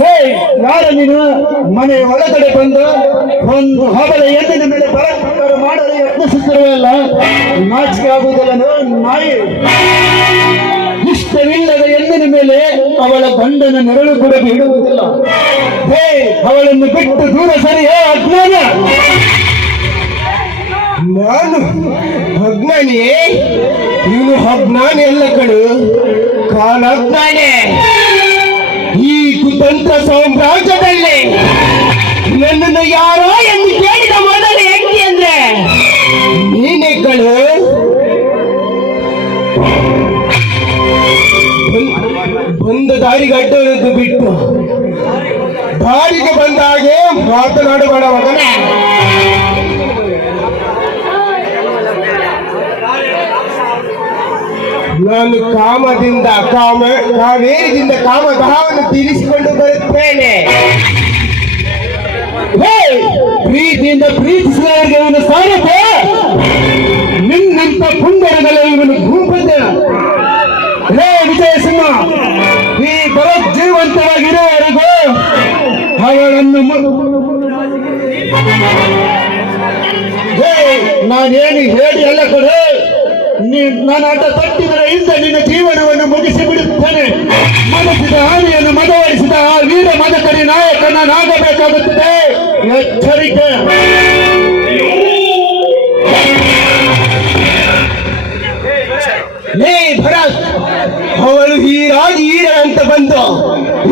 ಲೇ ಯಾರ ನೀನು? ಮನೆ ಒಳಗಡೆ ಬಂದು ಒಂದು ಹಬಲ ಎಂದಿನ ಮೇಲೆ ಬಲಾತ್ಕಾರ ಮಾಡಲು ಯತ್ನಿಸುತ್ತಿರುವಲ್ಲ ನಾಚಿಕೆ ಆಗುವುದಿಲ್ಲ ನಾಯಿ. ಇಷ್ಟವಿಲ್ಲದ ಎಂದಿನ ಮೇಲೆ ಅವಳ ಗಂಡನ ನೆರಳು ಕೂಡ ಬೀಳುವುದಿಲ್ಲ. ಹೇ, ಅವಳನ್ನು ಬಿಟ್ಟು ದೂರ ಸರಿಯೇ ಅಜ್ಞಾನ. ನಾನು ಅಜ್ಞಾನಿ ಇವನು ಅಜ್ಞಾನಿ ಎಲ್ಲ ಕಡು ಕಾಲಜ್ಞಾನಿ. ಈ ಕುತಂತ್ರ ಸಾಮ್ರಾಜ್ಯದಲ್ಲಿ ನನ್ನನ್ನು ಯಾರೋ ಎಂದು ಕೇಳಿದ ಮೊದಲ ಹೆಂಡತಿ ಅಂದ್ರೆ ನೀನೇ ಕಳು ಬಂದ್- ಬಂದ ದಾರಿಗೆ ಅಡ್ಡವನ್ನು ಬಿಟ್ಟು ದಾರಿಗೆ ಬಂದ ಹಾಗೆ ಮಾತನಾಡಬೇಡ ಮಗನೇ ನಾನು ಕಾಮದಿಂದ ಕಾಮ, ಕಾವೇರಿಯಿಂದ ಕಾಮದಾಹವನ್ನು ತೀರಿಸಿಕೊಂಡು ಬರುತ್ತೇನೆ. ಪ್ರೀತಿಯಿಂದ ಪ್ರೀತಿಸಿದವರಿಗೆ ಇವನು ಸಾರಪ್ಪ ನಿನ್ನಂತ ಪುಂಡರಗಳ ಇವನು ಭೂಪದ ಹೇ ವಿಜಯ ಸಿಂಹ ಈ ಭರತ್ ಜೀವಂತವಾಗಿರುವವರೆಗೂ ಅವಳನ್ನು ನಾನೇನು ಹೇಳಿ ಎಲ್ಲ ಕಡೆ. ನನ್ನ ಆಟ ತಟ್ಟಿದರೆ ಇಂದ ನಿನ್ನ ಜೀವನವನ್ನು ಮುಗಿಸಿ ಬಿಡುತ್ತೇನೆ. ಮನಸ್ಸಿದ ಹಾನಿಯನ್ನು ಮದವರಿಸಿದ ಆ ವೀರ ಮದಕರಿ ನಾಯಕನಾಗಬೇಕಾಗುತ್ತದೆ ಎಚ್ಚರಿಕೆ. ಲೇ ಭರತ್, ಅವಳು ಹೀರಾಗಿ ಹೀರ ಅಂತ ಬಂದು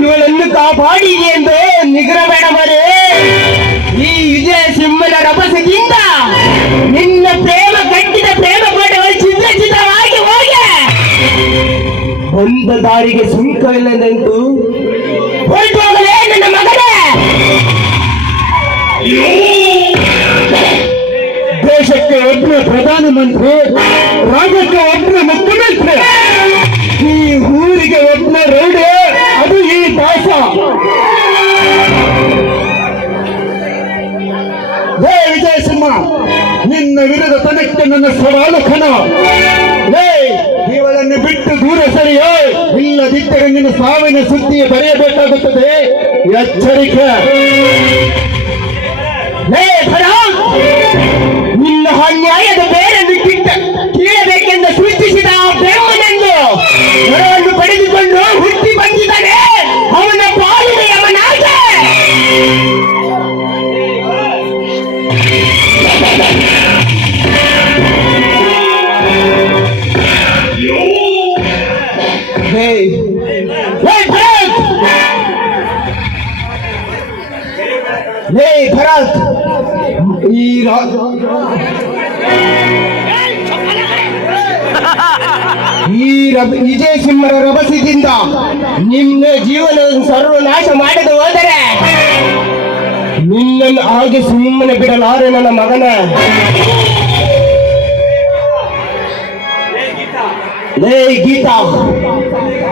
ಇವಳನ್ನು ಕಾಪಾಡಿದೆ ಎಂದು ನಿಗ್ರ ಬೇಡ ಬಂದ ದಾರಿಗೆ ಸುಂಕವಿಲ್ಲದಂತೂ ಹೊರಟು ಹೋಗಲೇ ನನ್ನ ಮಗನೇ. ದೇಶಕ್ಕೆ ಒಬ್ಬ ಪ್ರಧಾನಮಂತ್ರಿ ರಾಜ್ಯಕ್ಕೆ ಒಬ್ಬನ ಮುಖ್ಯಮಂತ್ರಿ ಈ ಊರಿಗೆ ಒಬ್ಬನ ರೌಡಿ ಅದು ಈ ದಾಸ. ಹೇ ವಿಜಯ ಸಿಂಹ ನಿನ್ನ ವಿರುದ್ಧ ತನಕ್ಕೆ ನನ್ನ ಸವಾಲು ಖನ ಹೇ ಇವಳನ್ನು ಬಿಟ್ಟು ದೂರ ಸರಿಯೋ. ಇಲ್ಲದಿದ್ದರೆ ನಿನ್ನ ಸಾವಿನ ಸುದ್ದಿ ಬರೆಯಬೇಕಾಗುತ್ತದೆ. ಎಚ್ಚರಿಕೆ. ನಿನ್ನ ಅನ್ಯಾಯದ ಹೇ Wait, Bharat. Hey, Bharat. ಈ ಈ ವಿಜಯ ಸಿಂಹರ ರಭಸದಿಂದ ನಿಮ್ಮ ಜೀವನ ಸರ್ವನಾಶ ಮಾಡದೆ ಹೋದರೆ ನಿನ್ನನ್ನು ಹಾಗೆ ಸುಮ್ಮನೆ ಬಿಡಲಾರೆ ನನ್ನ ಮಗನ ಲೇ ಗೀತಾ,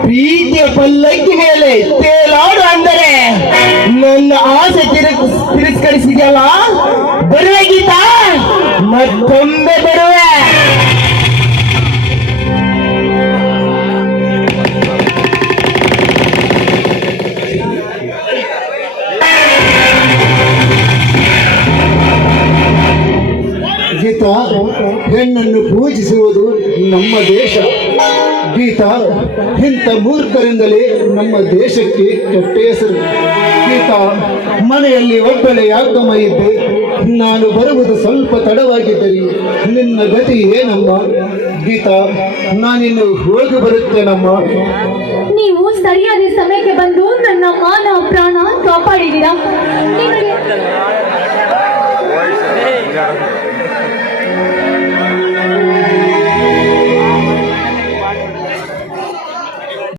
ಪ್ರೀತಿಯ ಪಲ್ಲಕ್ಕಿ ಮೇಲೆ ತೇಲಾಡು ಅಂದರೆ ನನ್ನ ಆಸೆ ತಿರು ತಿರಸ್ಕರಿಸಿದೆಯಲ್ಲ? ಬರುವೆ ಗೀತಾ, ಮತ್ತೊಮ್ಮೆ ಬರುವೆ. ಗೀತಾ, ಹೆಣ್ಣನ್ನು ಪೂಜಿಸುವುದು ನಮ್ಮ ದೇಶ. ಗೀತಾ ಇಂಥ ಮೂರ್ಖರಿಂದಲೇ ನಮ್ಮ ದೇಶಕ್ಕೆ ಕೆಟ್ಟ ಹೆಸರು. ಗೀತಾ, ಮನೆಯಲ್ಲಿ ಒಬ್ಬಳೆ ಯಾಕಮ್ಮ ಇದ್ದೆ? ನಾನು ಬರುವುದು ಸ್ವಲ್ಪ ತಡವಾಗಿದ್ದರೆ ನಿನ್ನ ಗತಿ ಏನಮ್ಮ? ಗೀತಾ, ನಾನಿನ್ನು ಹೋಗಿ ಬರುತ್ತೇನಮ್ಮ? ನೀವು ಸರಿಯಾದ ಸಮಯಕ್ಕೆ ಬಂದು ನನ್ನ ಮಾನ ಪ್ರಾಣ ಕಾಪಾಡಿದ್ದೀರಾ?